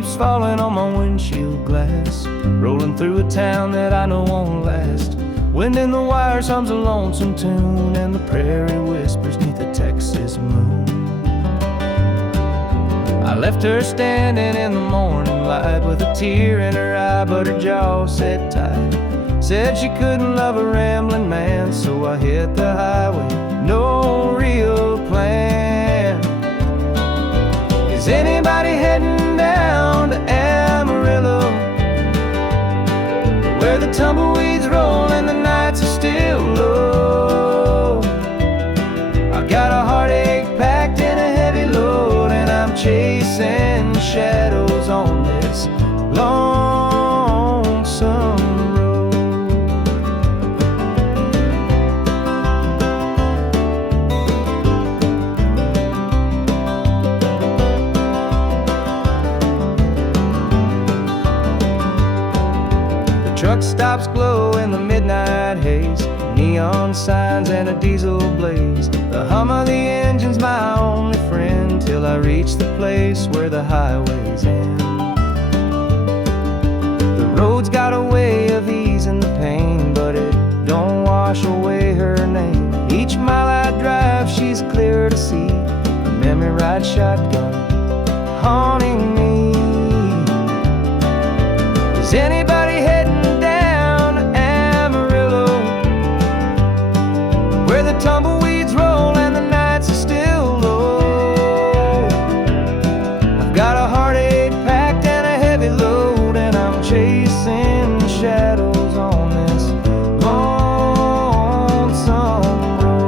keeps falling on my windshield glass, rolling through a town that I know won't last. Wind in the wires hums a lonesome tune, and the prairie whispers neath the Texas moon. I left her standing in the morning light with a tear in her eye, but her jaw said tight. Said she couldn't love a rambling man, so I hit the highway, no real plan. Is anybody heading down to Amarillo, where the tumbleweeds roll and the nights are still low? I got a heartache packed in a heavy load, and I'm chasing shadows on this lonesome road. The truck stops glow in the midnight haze, neon signs and a diesel blaze. The hum of the engine's my only friend, till I reach the place where the highways end. The road's got a way of easing the pain, but it don't wash away her name. Each mile I drive, she's clear to see, a memory ride shotgun haunting me. Is anybody heading down to Amarillo, where the tumbleweeds roll and the nights are still low? I've got a heartache packed and a heavy load, and I'm chasing shadows on this lonesome road.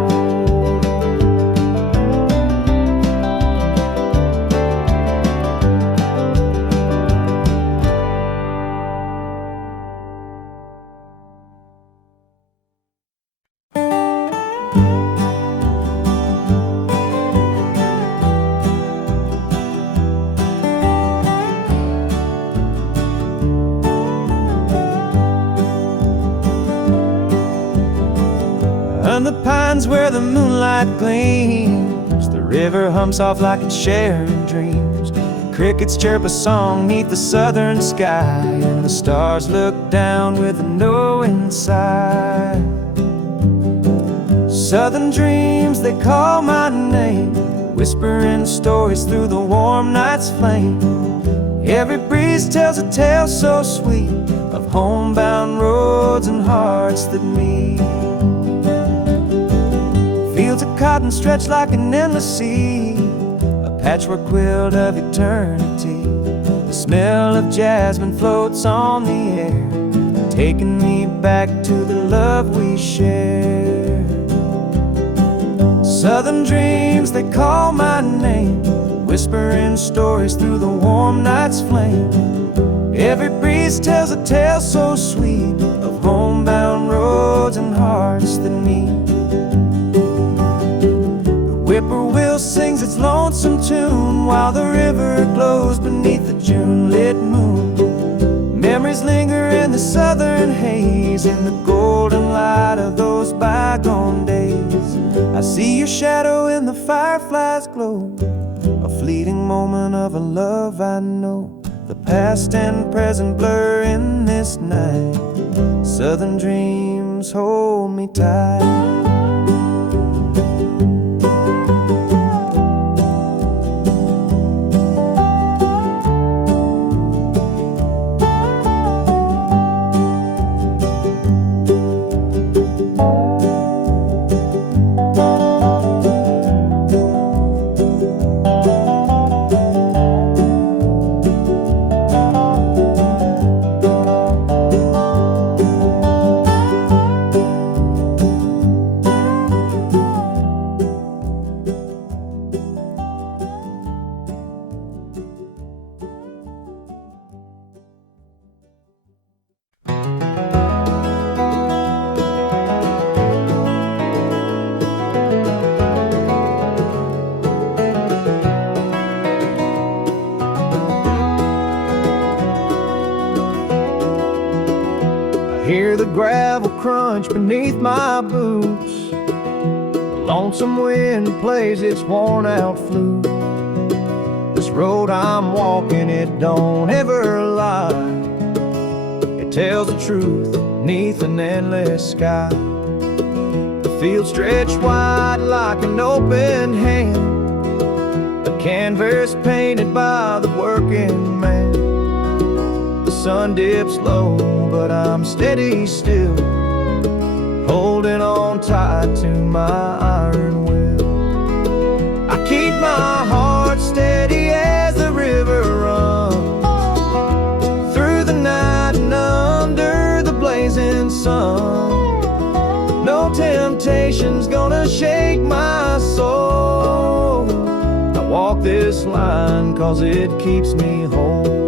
And the pines where the moonlight gleams, the river humps off like it's sharing dreams. The crickets chirp a song neath the southern sky, and the stars look down with a knowing sigh. Southern dreams, they call my name, whispering stories through the warm night's flame. Every breeze tells a tale so sweet of homebound roads and hearts that meet. Fields of cotton stretch like an endless sea, a patchwork quilt of eternity. The smell of jasmine floats on the air, taking me back to the love we shared. Southern dreams, they call my name, whispering stories through the warm night's flame. Every breeze tells a tale so sweet of homebound roads and hearts that meet. Whippoorwill sings its lonesome tune while the river glows beneath the June-lit moon. Memories linger in the southern haze, in the golden light of those bygone days. I see your shadow in the firefly's glow, a fleeting moment of a love I know. The past and present blur in this night. Southern dreams hold me tight. Hear the gravel crunch beneath my boots. The lonesome wind plays its worn out flute. This road I'm walking, it don't ever lie. It tells the truth neath an endless sky. The field stretched wide like an open hand, a canvas painted by the working man. The sun dips low, but I'm steady still, holding on tight to my iron will. I keep my heart steady as the river runs through the night and under the blazing sun. No temptation's gonna shake my soul. I walk this line 'cause it keeps me whole.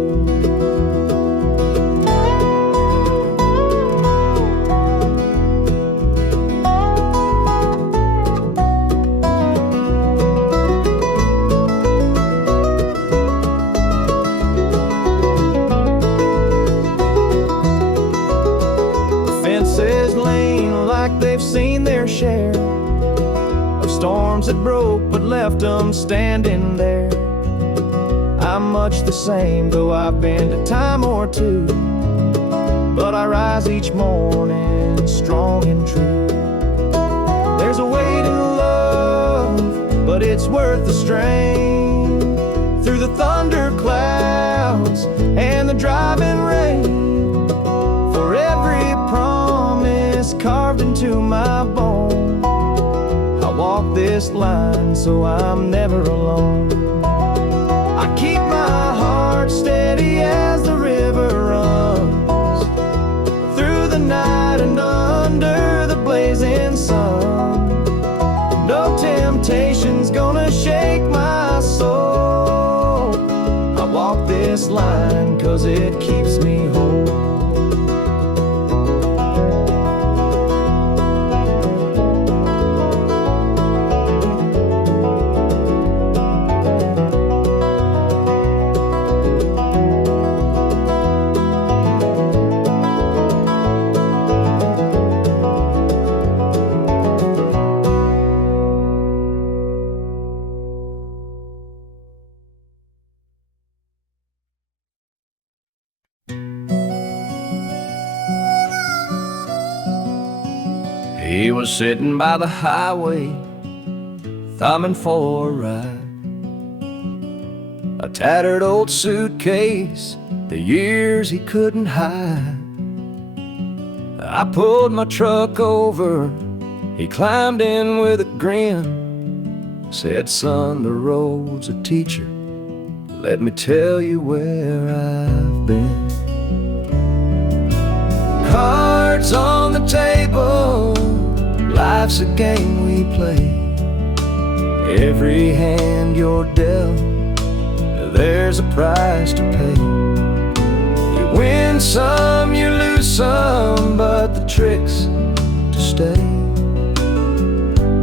They've seen their share of storms that broke but left them standing there. I'm much the same, though I've been a time or two, but I rise each morning strong and true. There's a way to love, but it's worth the strain. Through the thunder clouds and the driving rain, for every promise carved into my bone, I walk this line so I'm never alone. I keep my heart steady as the river runs through the night and under the blazing sun. No temptation's gonna shake my soul. I walk this line 'cause it keeps me whole. He was sitting by the highway, thumbing for a ride. A tattered old suitcase, the years he couldn't hide. I pulled my truck over, he climbed in with a grin. Said, son, the road's a teacher, let me tell you where I've been. Cards on the table, life's a game we play. Every hand you're dealt, there's a price to pay. You win some, you lose some, but the trick's to stay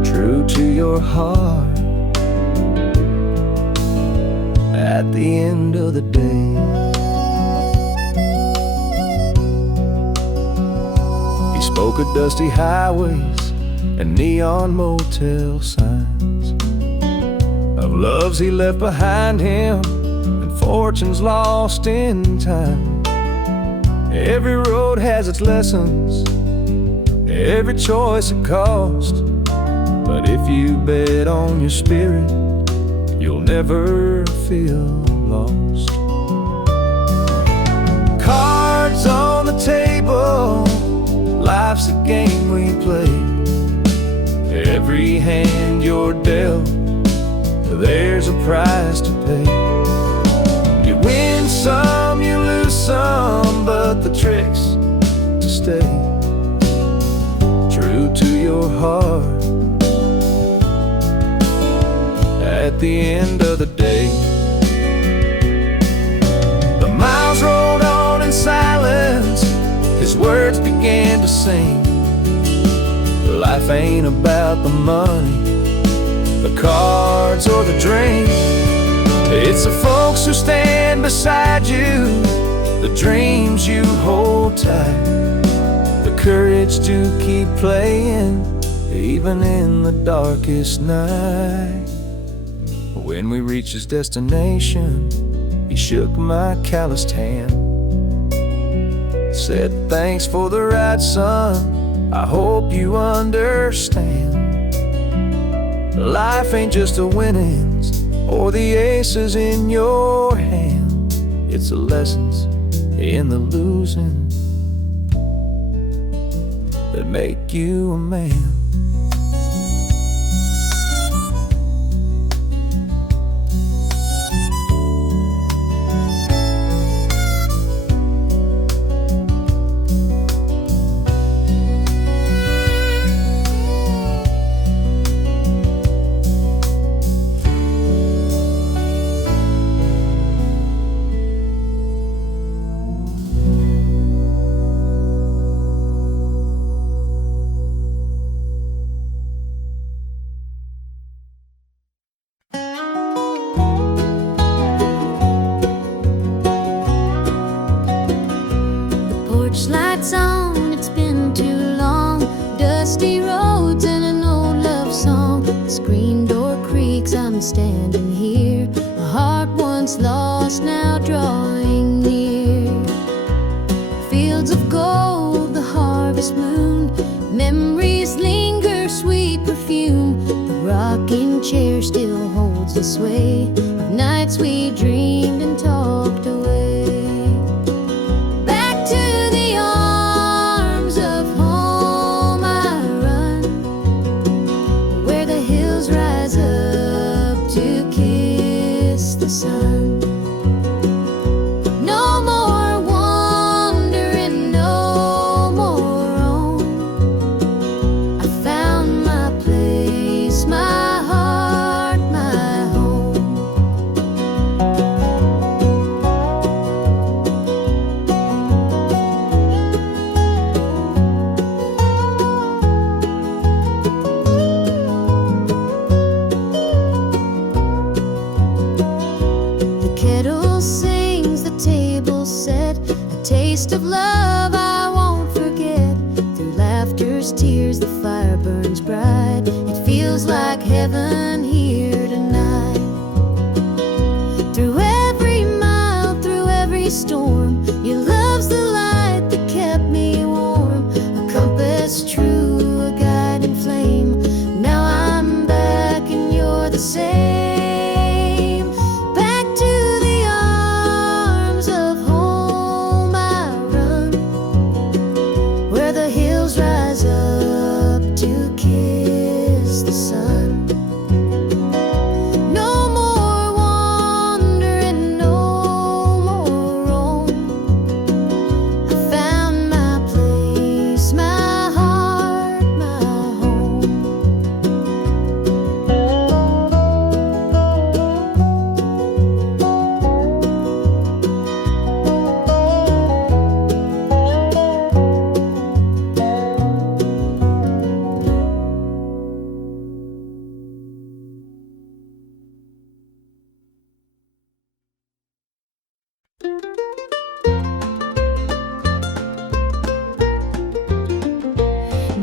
true to your heart at the end of the day. He spoke of dusty highways and neon motel signs, of loves he left behind him and fortunes lost in time. Every road has its lessons, every choice a cost, but if you bet on your spirit, you'll never feel lost. Cards on the table, life's a game we play. Every hand you're dealt, there's a price to pay. You win some, you lose some, but the trick's to stay true to your heart at the end of the day. The miles rolled on in silence, his words began to sing. Life ain't about the money, the cards or the drink. It's the folks who stand beside you, the dreams you hold tight, the courage to keep playing even in the darkest night. When we reached his destination, he shook my calloused hand, said, "Thanks for the ride, son, I hope you understand. Life ain't just the winnings or the aces in your hand. It's the lessons in the losing that make you a man." Lights on, it's been too long. Dusty roads and an old love song. The screen door creaks, I'm standing here. A heart once lost, now drawing near. Fields of gold, the harvest moon. Memories linger, sweet perfume. The rocking chair still holds the sway of nights we dreamed and talked away. Sun. No more wandering, no more roam. I found my place, my heart, my home. Kettle sings, the table set, a taste of love I won't forget. Through laughter's tears, the fire burns bright. It feels like heaven here tonight. Through every mile, through every storm, your love's the light that kept me warm. A compass true, a guiding flame. Now I'm back and you're the same.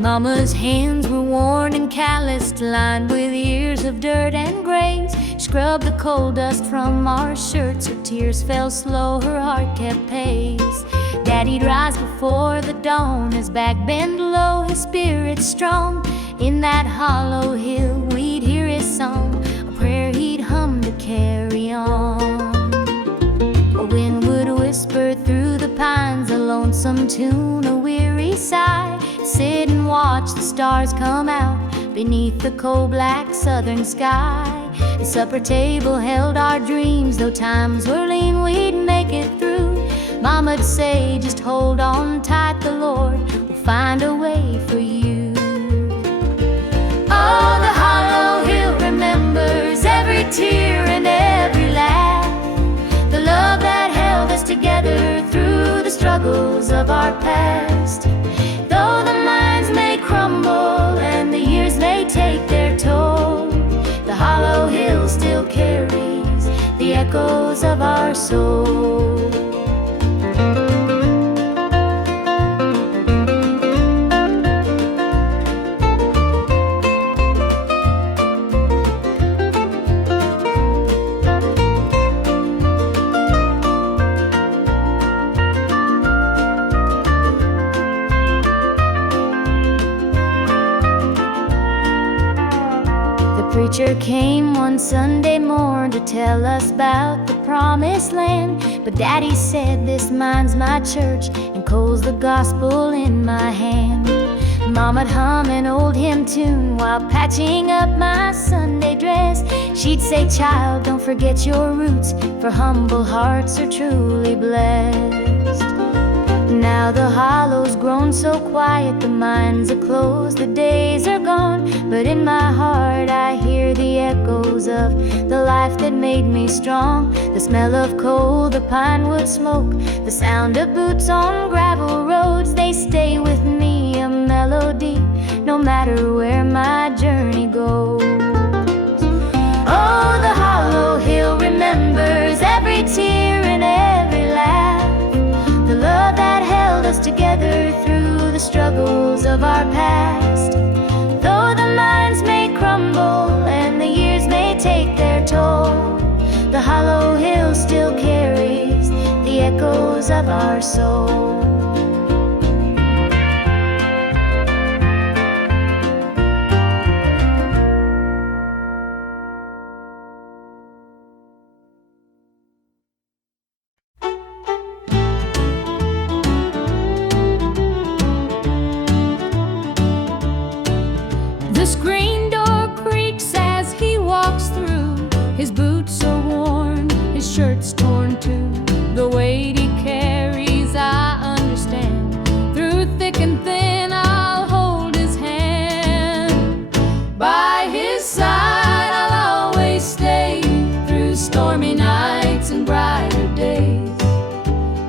Mama's hands were worn and calloused, lined with years of dirt and graze. Scrubbed the coal dust from our shirts, her tears fell slow, her heart kept pace. Daddy'd rise before the dawn, his back bent low, his spirit strong. In that hollow hill we'd hear his song, a prayer he'd hum to carry on. A wind would whisper through the pines, a lonesome tune, a weary sigh. Sit and watch the stars come out beneath the coal-black southern sky. The supper table held our dreams, though times were lean, we'd make it through. Mama'd say, just hold on tight, the Lord will find a way for you. Oh, the hollow hill remembers every tear and every laugh, the love that held us together through the struggles of our past. Though the minds may crumble and the years may take their toll, the hollow hill still carries the echoes of our soul. preacher came one Sunday morn to tell us about the promised land. But Daddy said, this mine's my church, and coal's the gospel in my hand. Mama'd hum an old hymn tune while patching up my Sunday dress. She'd say, child, don't forget your roots, for humble hearts are truly blessed. Now the hollow's grown so quiet, the mines are closed, the days are gone. But in my heart I hear the echoes of the life that made me strong. The smell of coal, the pine wood smoke, the sound of boots on gravel roads, they stay with me, a melody, no matter where my journey goes. Oh, the hollow hill remembers every tear and every laugh, the love that held us together through the struggles of our past. Though the mines may crumble and the years may take their toll, the hollow hill still carries the echoes of our soul. The screen door creaks as he walks through. His boots are worn, his shirt's torn too. The weight he carries, I understand. Through thick and thin, I'll hold his hand. By his side, I'll always stay, through stormy nights and brighter days.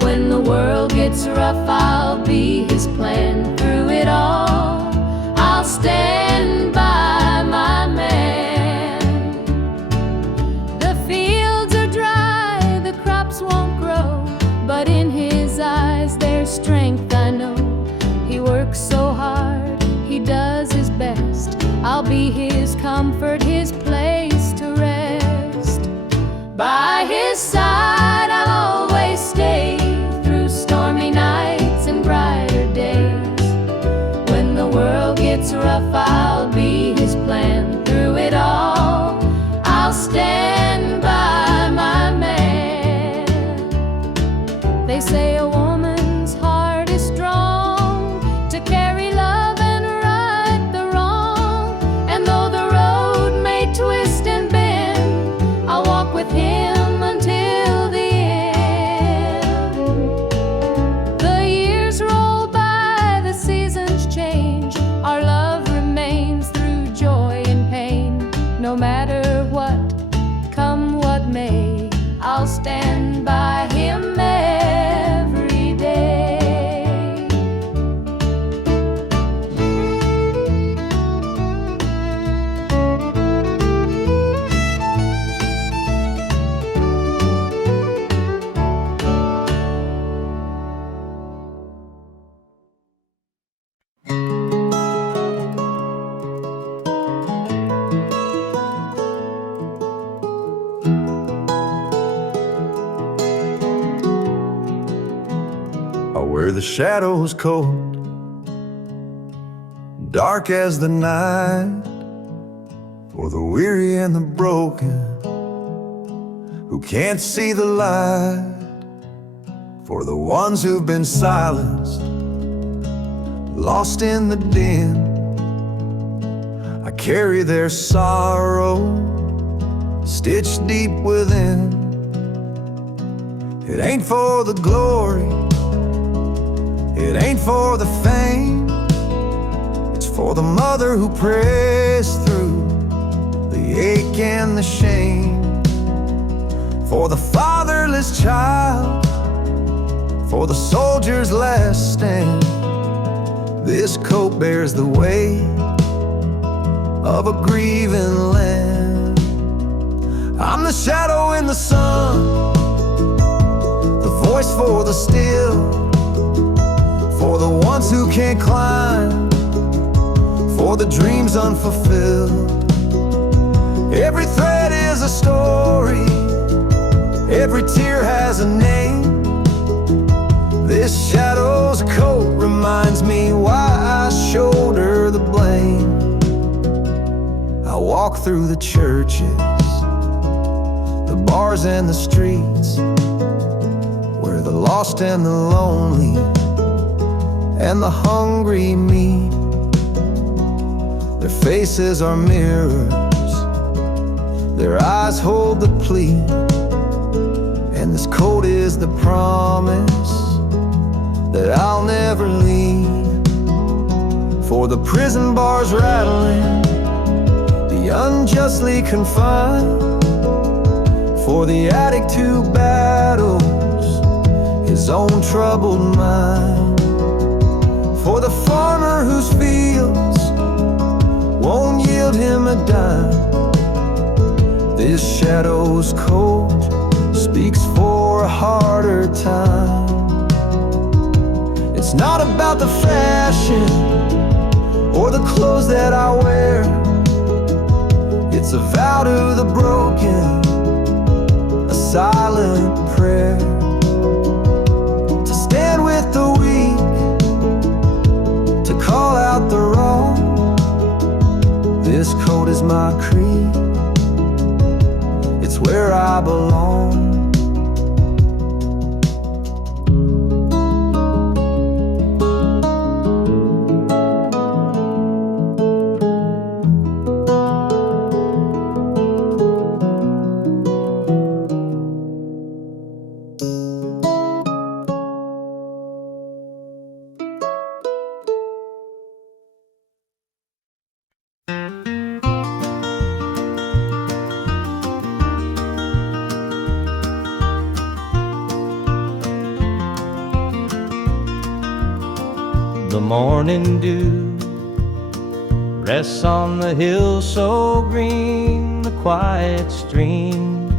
When the world gets rough, I'll be his plan. Through it all, I'll stand by my man. The fields are dry, the crops won't grow, but in his eyes there's strength, I know. He works so hard, he does his best. I'll be his comfort, his place to rest. By his side I'll always stay, through stormy nights and brighter days. When the world gets rough, I'll be his plan. Through it all, I'll stand by my man. They say a woman's heart is strong, to carry love and right the wrong. And though the road may twist and bend, I'll walk with him until the end. The years roll by, the seasons change, our love remains through joy and pain. No matter what, come what may, I'll stand by him every day. Where the shadows cold, dark as the night, for the weary and the broken who can't see the light, for the ones who've been silenced, lost in the din. I carry their sorrow stitched deep within. It ain't for the glory, it ain't for the fame, it's for the mother who prays through the ache and the shame, for the fatherless child, for the soldier's last stand. This coat bears the weight of a grieving land. I'm the shadow in the sun, the voice for the still, for the ones who can't climb, for the dreams unfulfilled. Every thread is a story, every tear has a name. This shadow's coat reminds me why I shoulder the blame. I walk walk through the churches, the bars and the streets, where the lost and the lonely and the hungry meet. Their faces are mirrors, their eyes hold the plea, and this coat is the promise that I'll never leave. For the prison bars rattling, the unjustly confined, for the addict who battles his own troubled mind, for the farmer whose fields won't yield him a dime. This shadow's coat speaks for a harder time. It's not about the fashion or the clothes that I wear. It's a vow to the broken, a silent prayer, to stand with the weak, to call out the wrong. This coat is my creed, it's where I belong. The morning dew rests on the hill so green. The quiet stream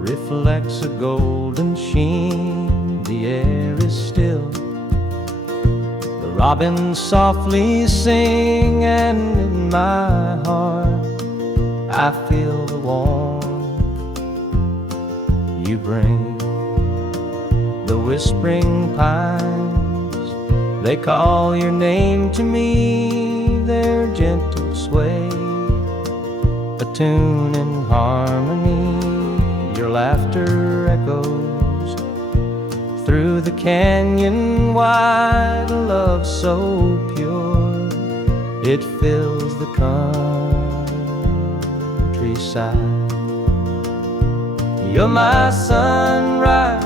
reflects a golden sheen. The air is still, the robins softly sing, and in my heart I feel the warmth you bring. The whispering pines, they call your name to me, their gentle sway, a tune in harmony. Your laughter echoes through the canyon wide, a love so pure it fills the countryside. You're my sunrise,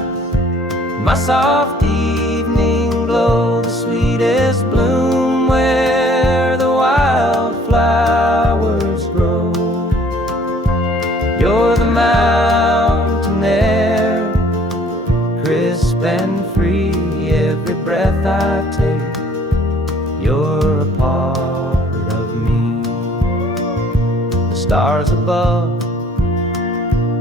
my soft evening glow, the sweetest bloom where the wildflowers grow. You're the mountain air, crisp and free, every breath I take, you're a part of me. The stars above,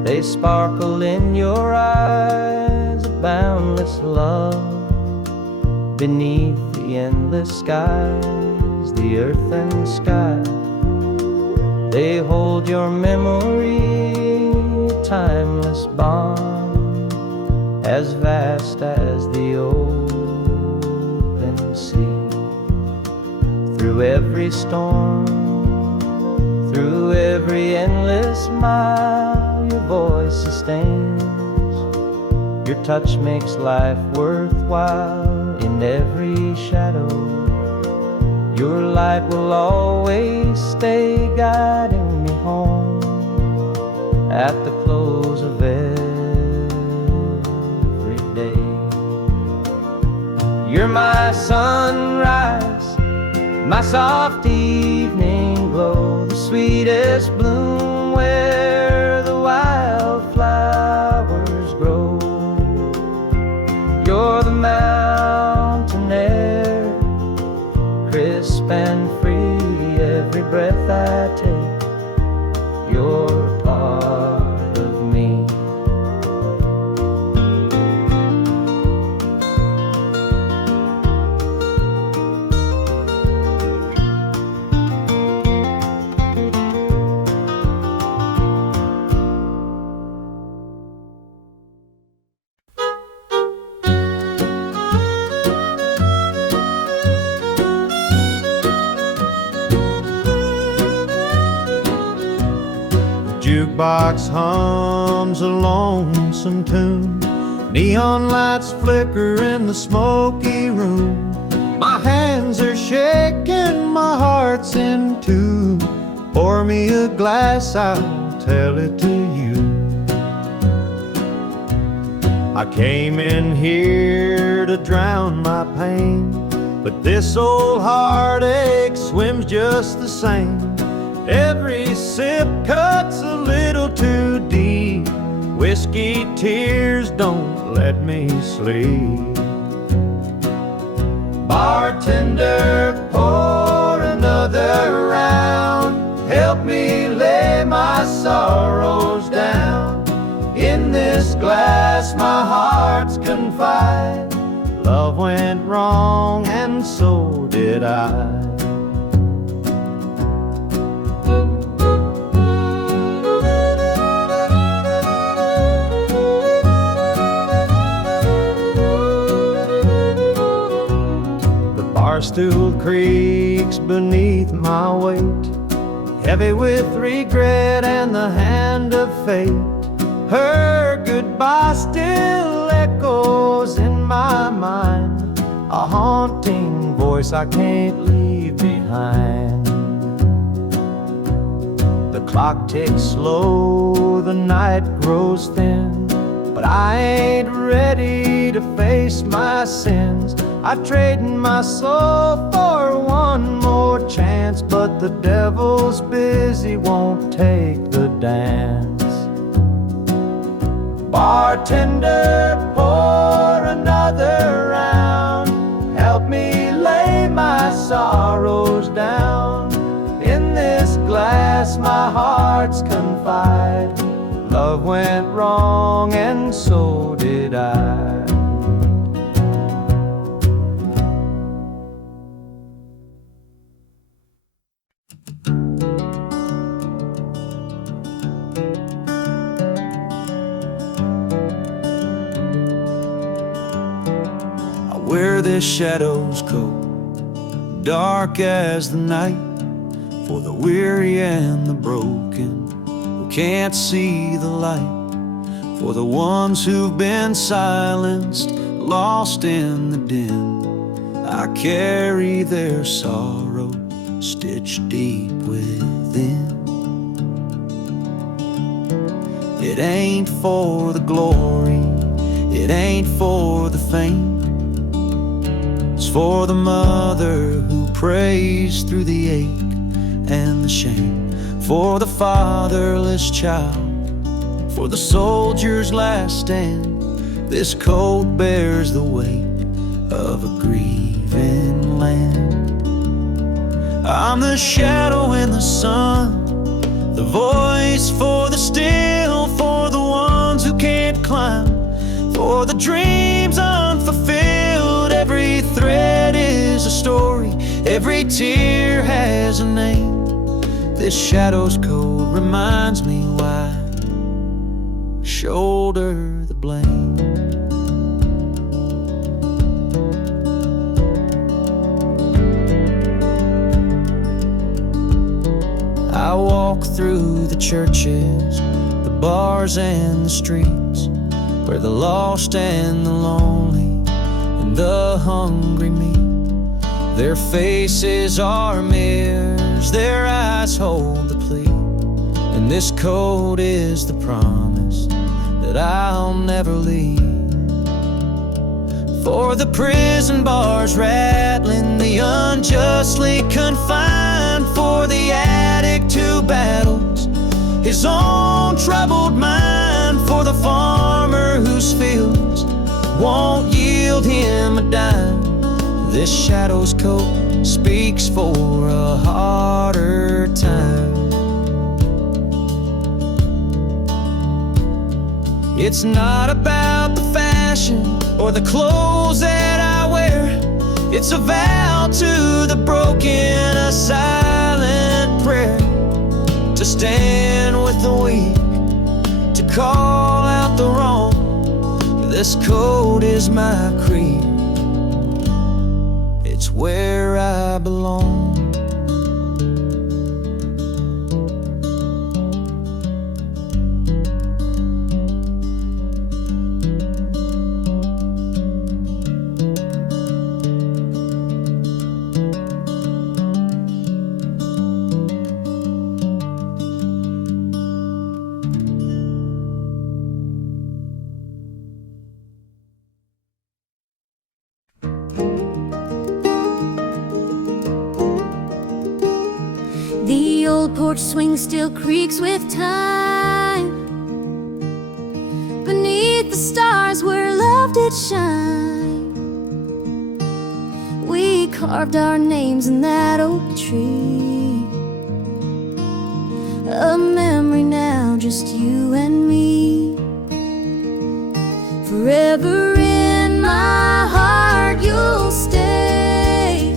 they sparkle in your eyes, a boundless love beneath the endless skies. The earth and sky, they hold your memory, a timeless bond, as vast as the open sea. Through every storm, through every endless mile, your voice sustains, your touch makes life worthwhile. In every shadow, your light will always stay, guiding me home at the close of every day. You're my sunrise, my soft evening glow, the sweetest bloom where the wildflowers grow. You're the mountain air, crisp and free, every breath I take, you're a part of me. jukebox hums a lonesome tune. Neon lights flicker in the smoky room. My hands are shaking, my heart's in tune. Pour me a glass, I'll tell it to you. I came in here to drown my pain, but this old heartache swims just the same. Every sip cuts a little too deep. Whiskey tears don't let me sleep. Bartender, pour another round. Help me lay my sorrows down. In this glass my heart's confide. Love went wrong and so did I. Barstool creaks beneath my weight, heavy with regret and the hand of fate. Her goodbye still echoes in my mind, a haunting voice I can't leave behind. The clock ticks slow, the night grows thin, but I ain't ready to face my sins. I trade my soul for one more chance, but the devil's busy, won't take the dance. Bartender, pour another round. Help me lay my sorrows down. In this glass my heart's confide. Love went wrong and so did I. Wear this shadow's coat, dark as the night, for the weary and the broken who can't see the light, for the ones who've been silenced, lost in the din. I carry their sorrow stitched deep within. It ain't for the glory, it ain't for the fame. It's for the mother who prays through the ache and the shame, for the fatherless child, for the soldier's last stand. This coat bears the weight of a grieving land. I'm the shadow in the sun, the voice for the still, for the ones who can't climb, for the dreams unfulfilled. Every thread is a story, every tear has a name. This shadow's code reminds me why I shoulder the blame. I walk through the churches, the bars and the streets, where the lost and the lonely and the hungry meet. Their faces are mirrors, their eyes hold the plea, and this code is the promise that I'll never leave. For the prison bars rattling, the unjustly confined, for the addict who battles his own troubled mind, for the farmer whose fields won't yield him a dime. This shadow's coat speaks for a harder time. It's not about the fashion or the clothes that I wear. It's a vow to the broken, a silent prayer, to stand with the weak, to call out the wrong. This code is my creed, it's where I belong. old porch swing still creaks with time. Beneath the stars where love did shine, we carved our names in that oak tree. A memory now, just you and me. Forever in my heart you'll stay,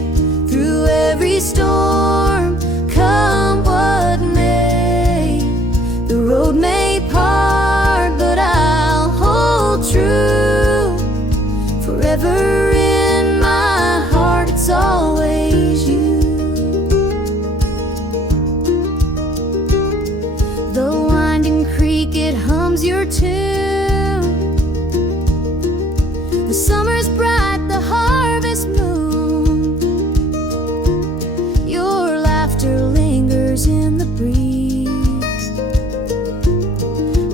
through every storm, come what may. The road may part, but I'll hold true. Forever in my heart, it's always you. The winding creek, it hums your tune. The summer's bright, the harvest moon. Your laughter lingers in the breeze.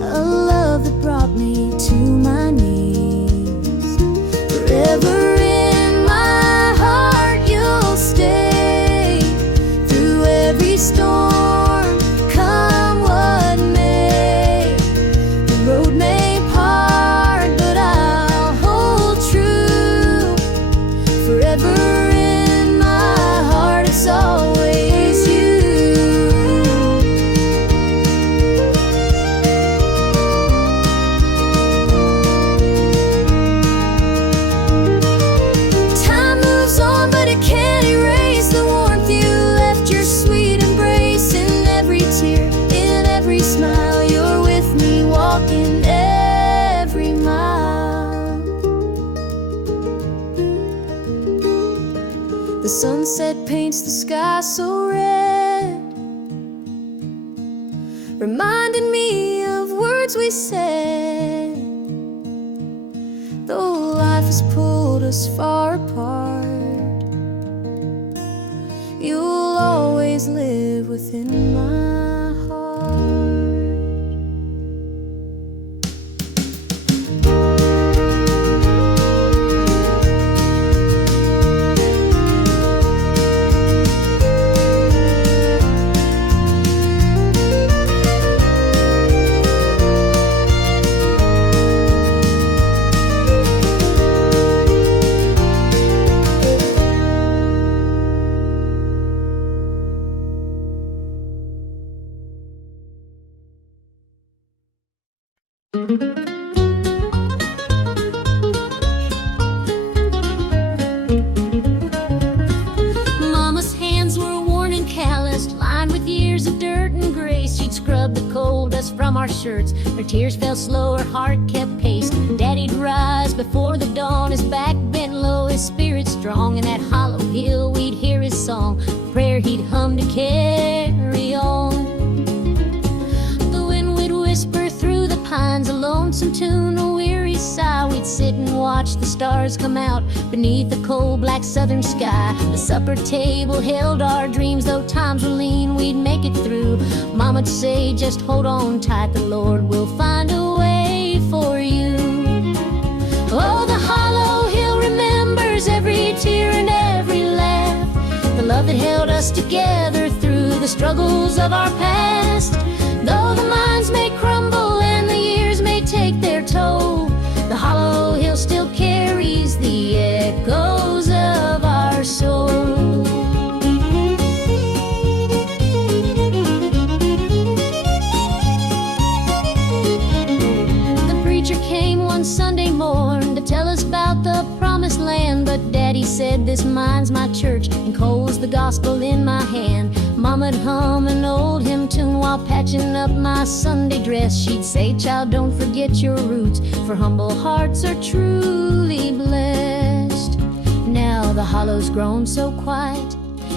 A love that brought me to my knees. Forever in my heart you'll stay, through every storm, come what may. The road may part, but I'll hold true. Forever in my heart, it's always you. Time moves on, but it can't erase the warmth you left, your sweet embrace. In every tear, in every smile, you're with me, walking every mile. The sunset paints the sky so red, reminding me of words we said. Though life has pulled us far apart, you'll always live within my heart. Mama's hands were worn and calloused, lined with years of dirt and grace. She'd scrub the coal dust from our shirts. Her tears fell slow, her heart kept pace. Daddy'd rise before the dawn, his back bent low, his spirit strong. In that hollow hill we'd hear his song, a prayer he'd hum to carry on. The wind would whisper through the pines, a lonesome tune, a weary sigh. We'd sit and watch the stars come out beneath the cold black southern sky. The supper table held our dreams, though times were lean, we'd make it through. Mama'd say, just hold on tight, the Lord will find a way for you. Oh, the hollow hill remembers every tear and every laugh, the love that held us together through the struggles of our past. Though the minds may crumble and the years may take their toll, the hollow hill still carries the echoes of our soul. The preacher came one Sunday morn to tell us about the promised land, but Daddy said, this mine's my church and coal's the gospel in my hand. Mama'd hum an old hymn tune while patching up my Sunday dress. She'd say, child, don't forget your roots, for humble hearts are truly blessed. Now the hollow's grown so quiet,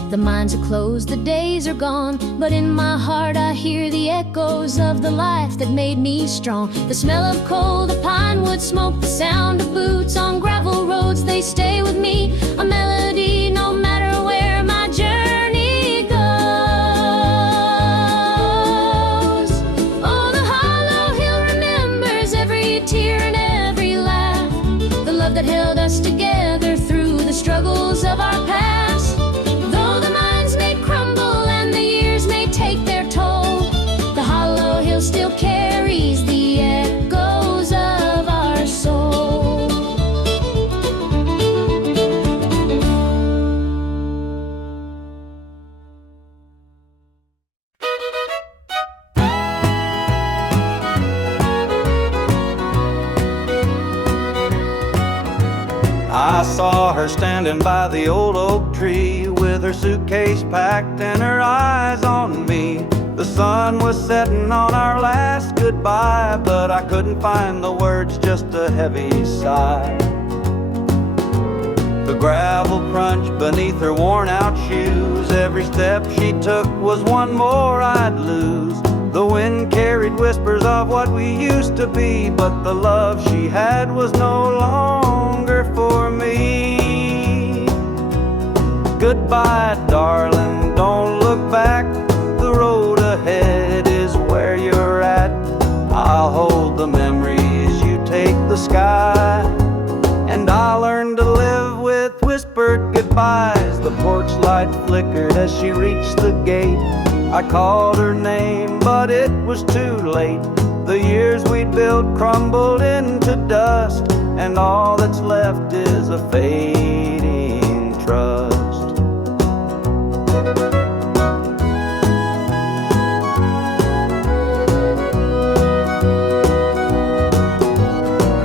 the mines are closed, the days are gone, but in my heart I hear the echoes of the life that made me strong. The smell of coal, the pine wood smoke, the sound of boots on gravel roads, they stay with me, a melody no matter where my journey goes. Oh, the hollow hill remembers every tear and every laugh, the love that held us together through the struggles of our past. Though the minds may crumble and the years may take her standing by the old oak tree with her suitcase packed and her eyes on me. The sun was setting on our last goodbye, but I couldn't find the words, just a heavy sigh. The gravel crunched beneath her worn-out shoes. Every step she took was one more I'd lose. The wind carried whispers of what we used to be, but the love she had was no longer for me. Goodbye, darling, don't look back. The road ahead is where you're at. I'll hold the memories, you take the sky. And I learned to live with whispered goodbyes. The porch light flickered as she reached the gate. I called her name, but it was too late. The years we'd built crumbled into dust, and all that's left is a fading trust.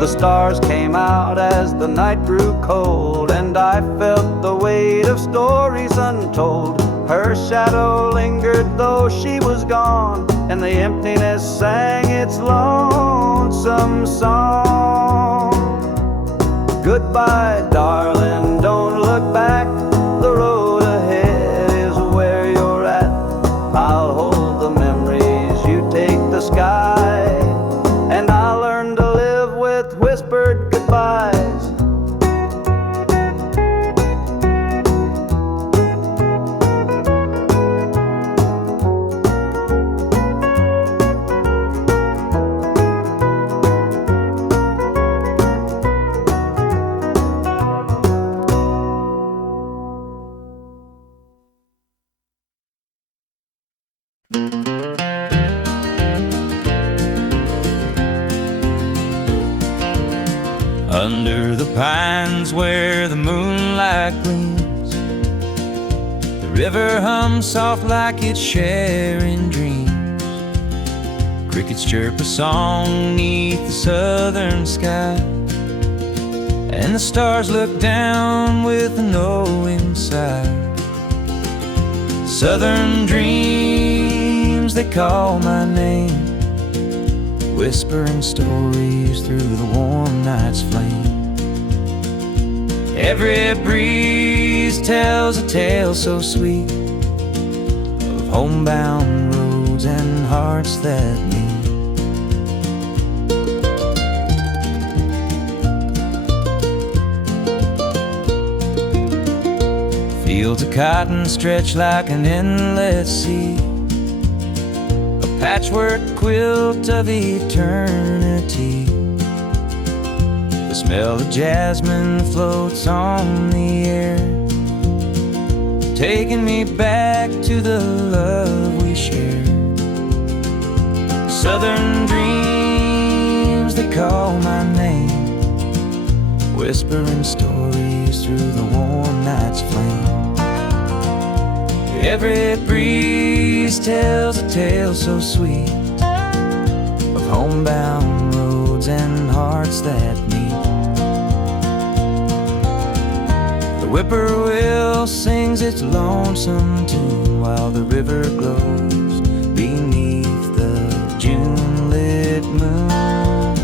The stars came out as the night grew cold, and I felt the weight of stories untold. Her shadow lingered though she was gone, and the emptiness sang its lonesome song. Goodbye, darling, don't look back. The road ahead is where you're at. I'll hold the memories, you take the sky. And I learned to live with whispered goodbyes. Under the pines where the moonlight gleams, the river hums soft like it's sharing dreams. Crickets chirp a song neath the southern sky, and the stars look down with a knowing sigh. Southern dreams, they call my name, whispering stories through the warm night's flame. Every breeze tells a tale so sweet of homebound roads and hearts that meet. Fields of cotton stretch like an endless sea, patchwork quilt of eternity. The smell of jasmine floats on the air, taking me back to the love we shared. Southern dreams, they call my name, whispering stories through the warm night's flame. Every breeze tells a tale so sweet of homebound roads and hearts that meet. The whippoorwill sings its lonesome tune while the river glows beneath the June-lit moon.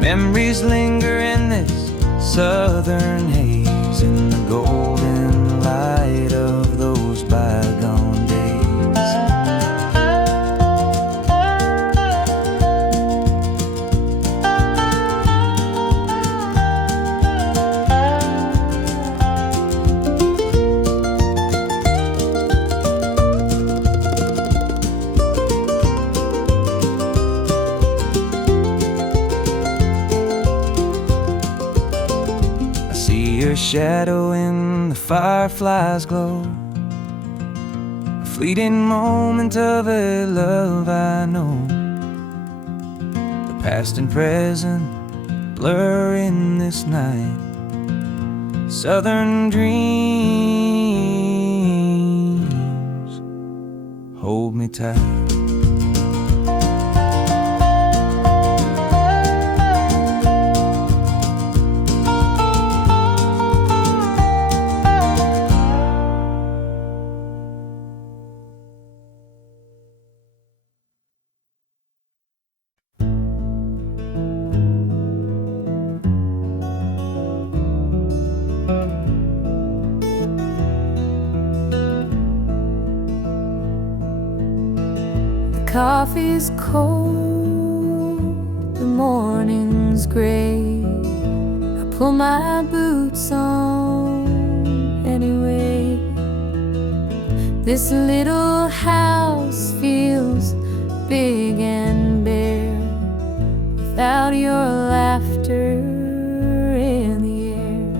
Memories linger in this southern haze, in the golden light of those bygone days. I see your shadow in the firefly's glow, a fleeting moment of a love I know. The past and present blur in this night. Southern dreams, hold me tight. coffee's cold, the morning's gray. I pull my boots on anyway. This little house feels big and bare without your laughter in the air.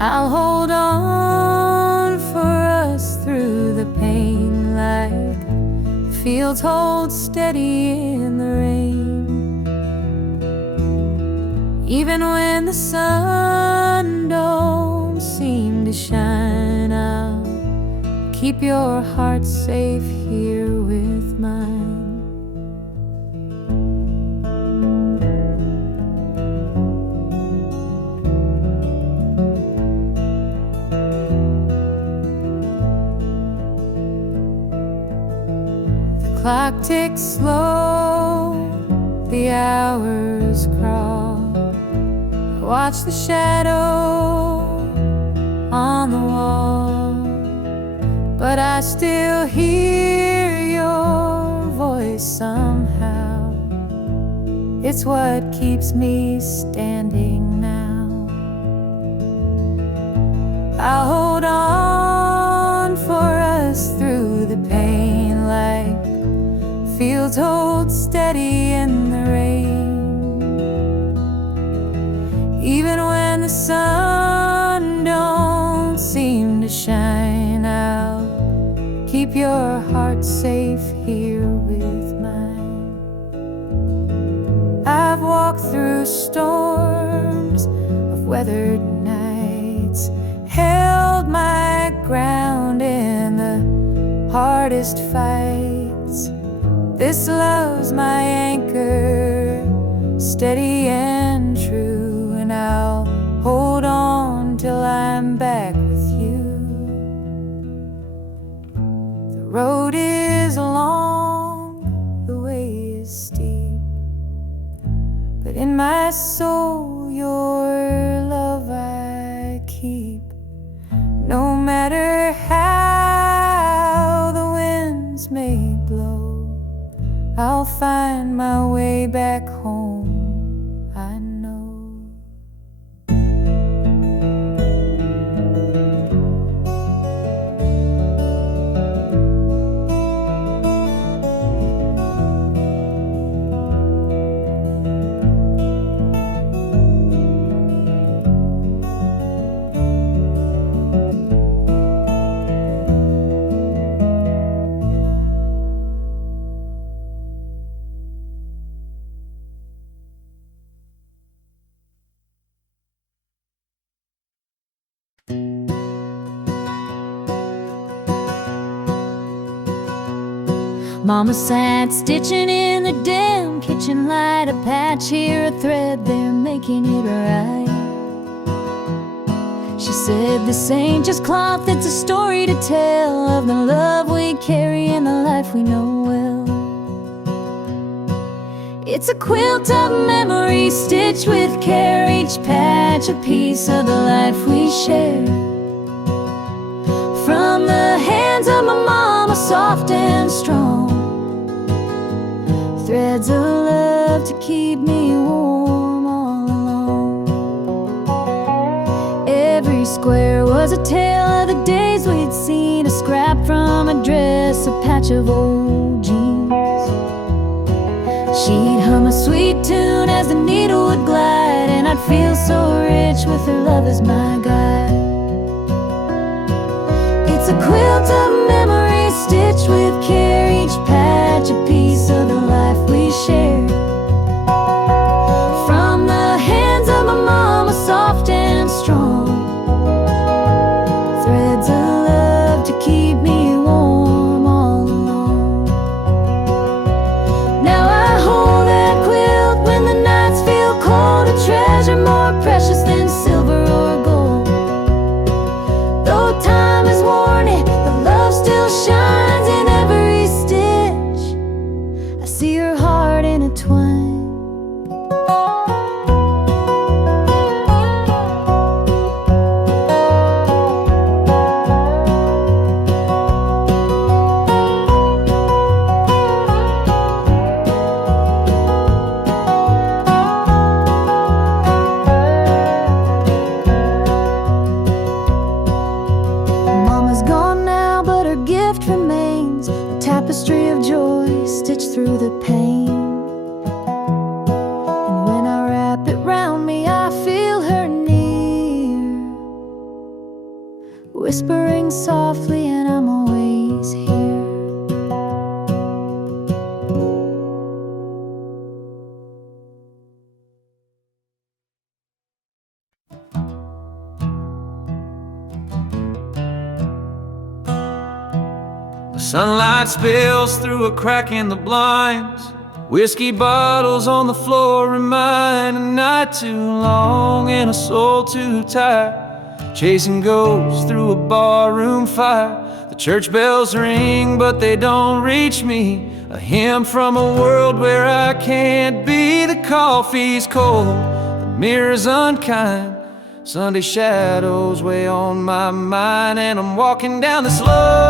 I'll hold on for us through the pain, like fields hold steady in the rain. Even when the sun don't seem to shine, I'll keep your heart safe here with mine. The clock ticks slow, the hours crawl. I watch the shadow on the wall, but I still hear your voice somehow. It's what keeps me standing now. I'll hold on for us through the pain, like fields hold steady in the rain. Even when the sun don't seem to shine, I'll keep your heart safe here with mine. I've walked through storms of weathered nights, held my ground in the hardest fights. This love's my anchor, steady and true, and I'll hold on till I'm back with you. The road is long, the way is steep, but in my soul your love I keep. No matter how the winds may blow, I'll find my way back home, I know. Mama sat stitching in the dim kitchen light, a patch here, a thread there, making it right. She said this ain't just cloth, it's a story to tell of the love we carry and the life we know well. It's a quilt of memories stitched with care, each patch a piece of the life we share. From the hands of my mama, soft and strong, threads of love to keep me warm all along. Every square was a tale of the days we'd seen, a scrap from a dress, a patch of old jeans. She'd hum a sweet tune as the needle would glide, and I'd feel so rich with her love as my guide. It's a quilt of memories stitched with care, each patch a piece of the life we share. From the hands of my mama, soft and strong, threads of love to keep me warm all along. Now I hold that quilt when the nights feel cold, a treasure more precious than silver or gold. Though time has worn it, the love still shines in every stitch. I see her heart in a through the pain. And when I wrap it round me, I feel her near, whispering softly, and I'm always here. Sunlight spills through a crack in the blinds. Whiskey bottles on the floor remind a night too long and a soul too tired, chasing ghosts through a barroom fire. The church bells ring, but they don't reach me. A hymn from a world where I can't be. The coffee's cold, the mirror's unkind. Sunday shadows weigh on my mind, and I'm walking down this lonesome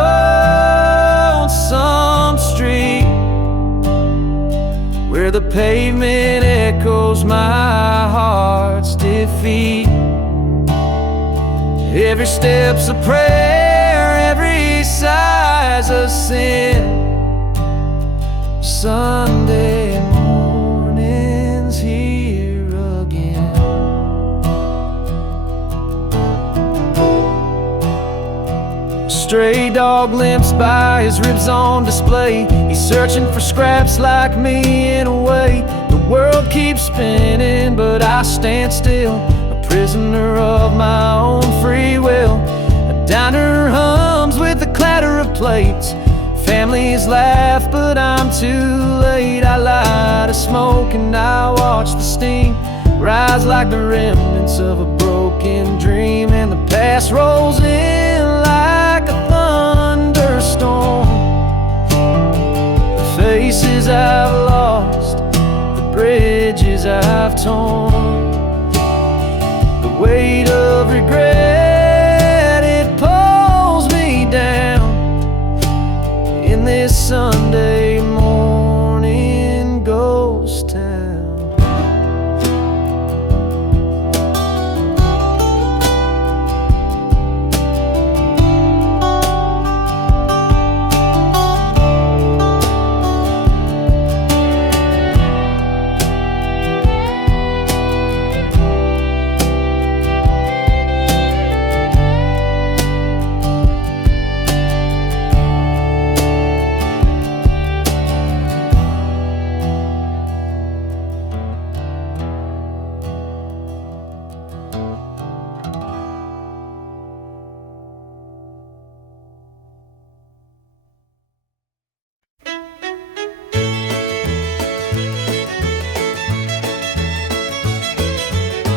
street where the pavement echoes my heart's defeat. Every step's a prayer, every sigh's a sin. Sunday morning's here again. A stray dog limps by, his ribs on display. He's searching for scraps like me in a way. The world keeps spinning, but I stand still, a prisoner of my own free will. A diner hums with the clatter of plates. Families laugh, but I'm too late. I light a smoke and I watch the steam rise like the remnants of a broken dream. And the past rolls in like a thunderstorm. The faces I've lost, the bridges I've torn, the weight of regret, it pulls me down in this Sunday morning ghost town.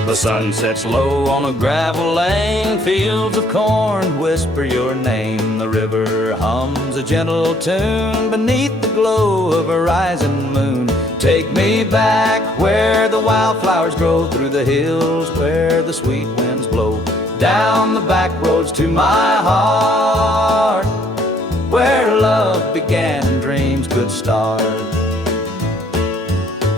The sun sets low on a gravel lane. Fields of corn whisper your name. The river hums a gentle tune beneath the glow of a rising moon. Take me back where the wildflowers grow, through the hills where the sweet winds blow, down the back roads to my heart, where love began and dreams could start.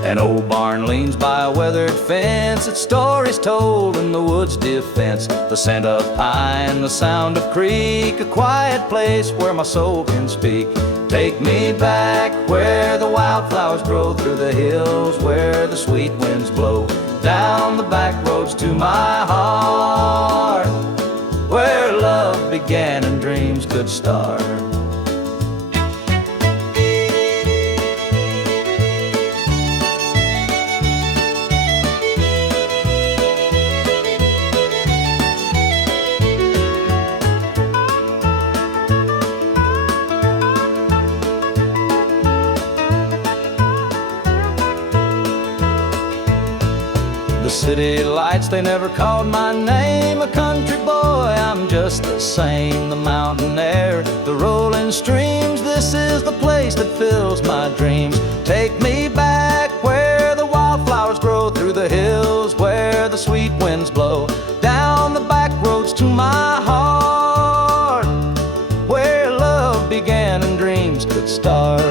An old barn leans by a weathered fence, its stories told in the woods' defense. The scent of pine, the sound of creek, a quiet place where my soul can speak. Take me back where the wildflowers grow, through the hills where the sweet winds blow, down the back roads to my heart, where love began and dreams could start. The city lights, they never called my name. A country boy, I'm just the same. The mountain air, the rolling streams, this is the place that fills my dreams. Take me back where the wildflowers grow, through the hills where the sweet winds blow, down the back roads to my heart, where love began and dreams could start.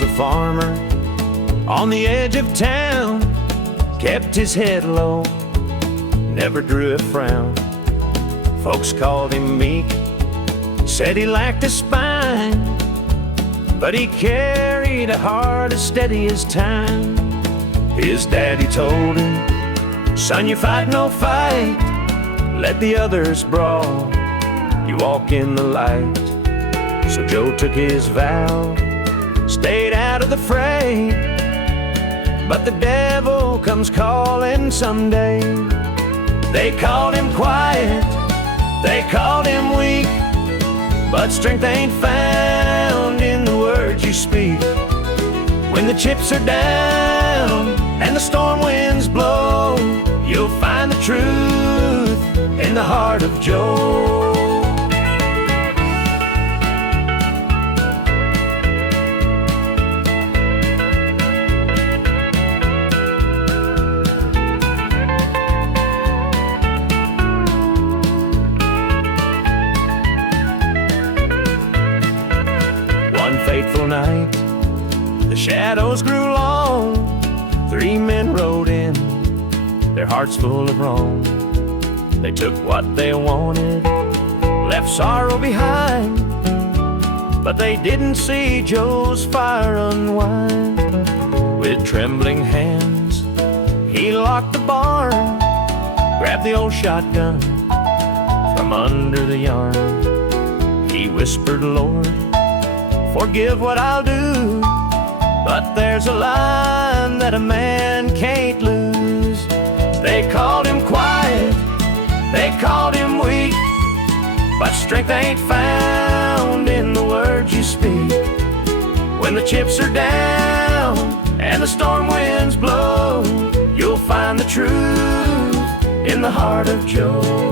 was a farmer on the edge of town, kept his head low, never drew a frown. Folks called him meek, said he lacked a spine, but he carried a heart as steady as time. His daddy told him, son, you fight no fight, let the others brawl, you walk in the light. So Joe took his vow, stayed out of the fray, but the devil comes calling someday. They called him quiet, they called him weak, but strength ain't found in the words you speak. When the chips are down and the storm winds blow, you'll find the truth in the heart of Joe. Fateful night, the shadows grew long. 3 men rode in, their hearts full of wrong. They took what they wanted, left sorrow behind, but they didn't see Joe's fire unwind. With trembling hands, he locked the barn, grabbed the old shotgun from under the yarn. He whispered, Lord, forgive what I'll do, but there's a line that a man can't lose. They called him quiet, they called him weak, but strength ain't found in the words you speak. When the chips are down and the storm winds blow, you'll find the truth in the heart of Joe.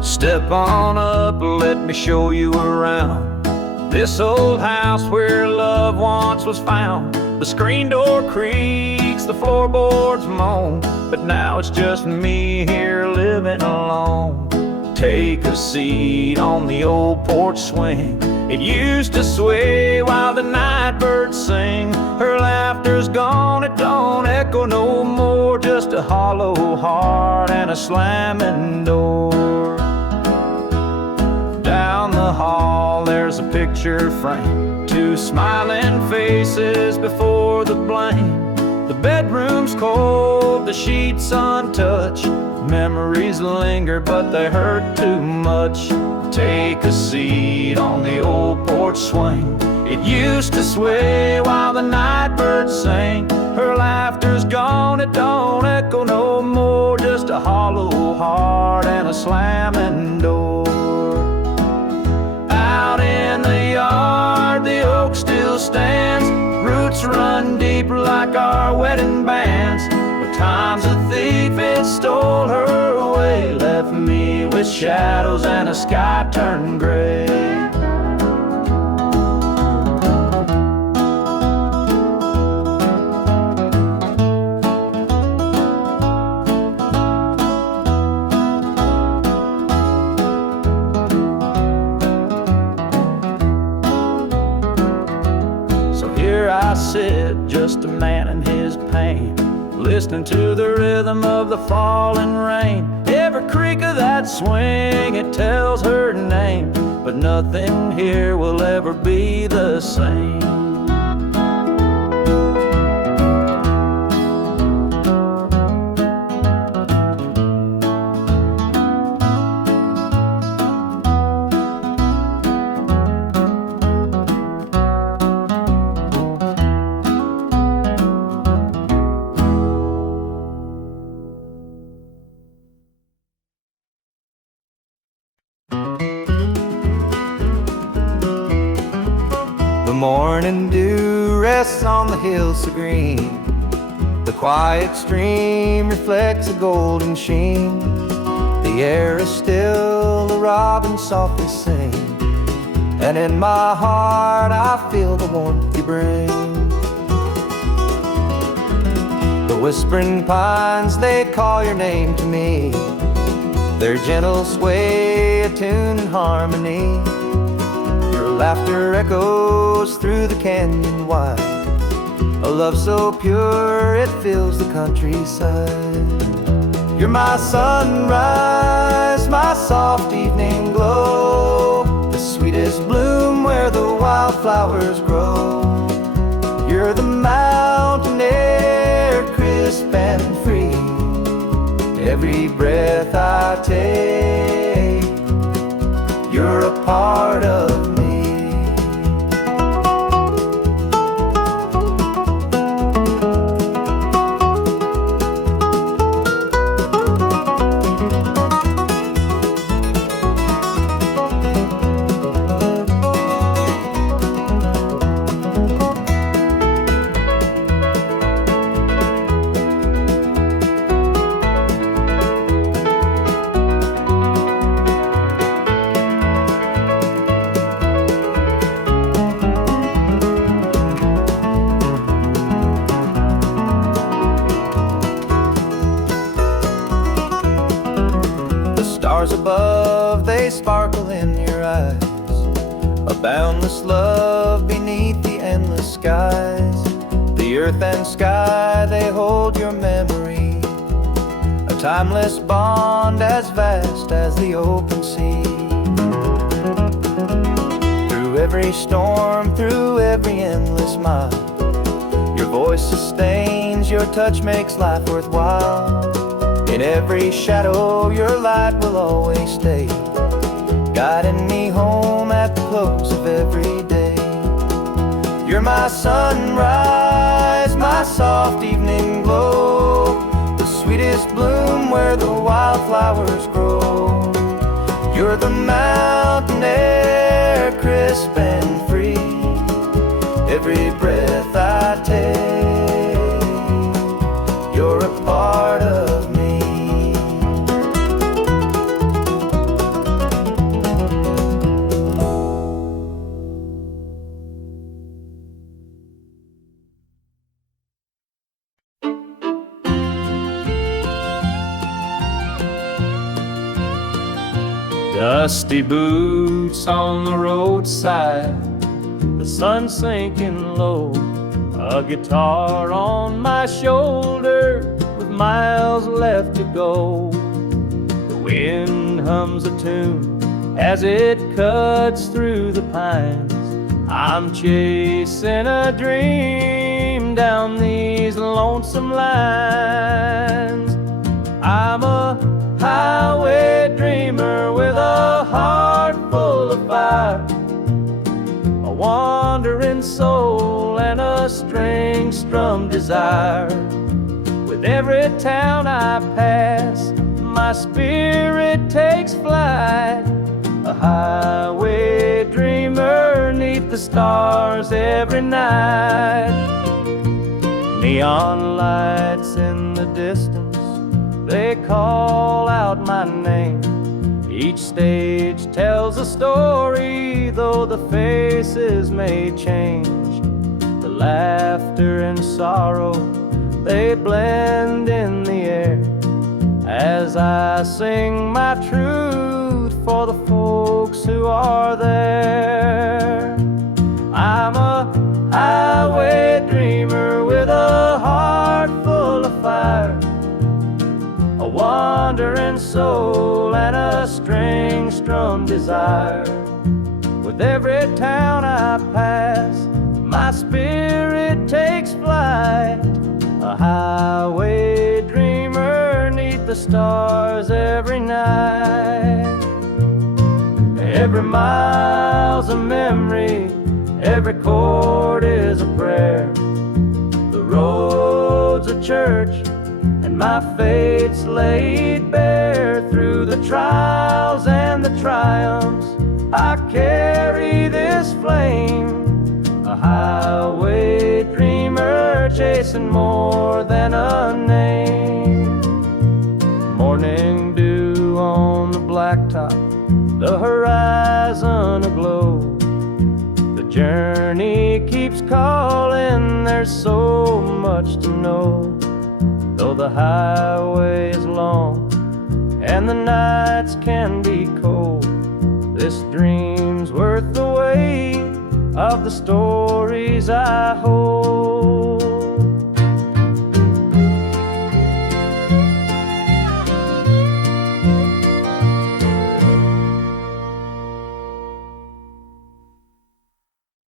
Step on up, let me show you around this old house where love once was found. The screen door creaks, the floorboards moan, but now it's just me here living alone. Take a seat on the old porch swing. It used to sway while the night birds sing. Her laughter's gone, it don't echo no more, just a hollow heart and a slamming door. Down the hall there's a picture frame, 2 smiling faces before the blame. The bedroom's cold, the sheets untouched, memories linger but they hurt too much. Take a seat on the old porch swing. It used to sway while the night birds sang. Her laughter's gone, it don't echo no more, just a hollow heart and a slamming door. Out in the yard, the oak still stands, roots run deep like our wedding bands. But time's a thief, it stole her away, left me with shadows and a sky turned gray. I sit, just a man in his pain, listening to the rhythm of the falling rain. Every creak of that swing, it tells her name, but nothing here will ever be the same. morning dew rests on the hills so green. The quiet stream reflects a golden sheen. The air is still, the robins softly sing, and in my heart I feel the warmth you bring. The whispering pines, they call your name to me. Their gentle sway, attuned in harmony. Your laughter echoes through the canyon wide, a love so pure it fills the countryside. You're my sunrise, my soft evening glow, the sweetest bloom where the wildflowers grow. You're the mountain air, crisp and free. Every breath I take, you're a part of me. Stars above, they sparkle in your eyes, a boundless love beneath the endless skies. The earth and sky, they hold your memory, a timeless bond as vast as the open sea. Through every storm, through every endless mile, your voice sustains, your touch makes life worthwhile. In every shadow, your light will always stay, guiding me home at the close of every day. You're my sunrise, my soft evening glow, the sweetest bloom where the wildflowers grow. You're the mountain air, crisp and free. Every breath I take, you're a part of me. Dusty boots on the roadside, the sun sinking low, a guitar on my shoulder with miles left to go. The wind hums a tune as it cuts through the pines. I'm chasing a dream down these lonesome lines. I'm a highway dreamer with a heart full of fire, a wandering soul and a string-strummed desire. With every town I pass, my spirit takes flight, a highway dreamer 'neath the stars every night. Neon lights in the distance, they call out my name. Each stage tells a story, though the faces may change. The laughter and sorrow, they blend in the air as I sing my truth for the folks who are there. I'm a highway dreamer with a heart full of fire, a wandering soul and a string-strummed desire. With every town I pass, my spirit takes flight, a highway dreamer 'neath the stars every night. Every mile's a memory, every chord is a prayer. The road's a church, and my fate's laid bare. Through the trials and the triumphs, I carry this flame, a highway dreamer chasing more than a name. Morning dew on the blacktop, the horizon aglow. The journey keeps calling, there's so much to know. Though the highway is long and the nights can be cold, this dream's worth the weight of the stories I hold.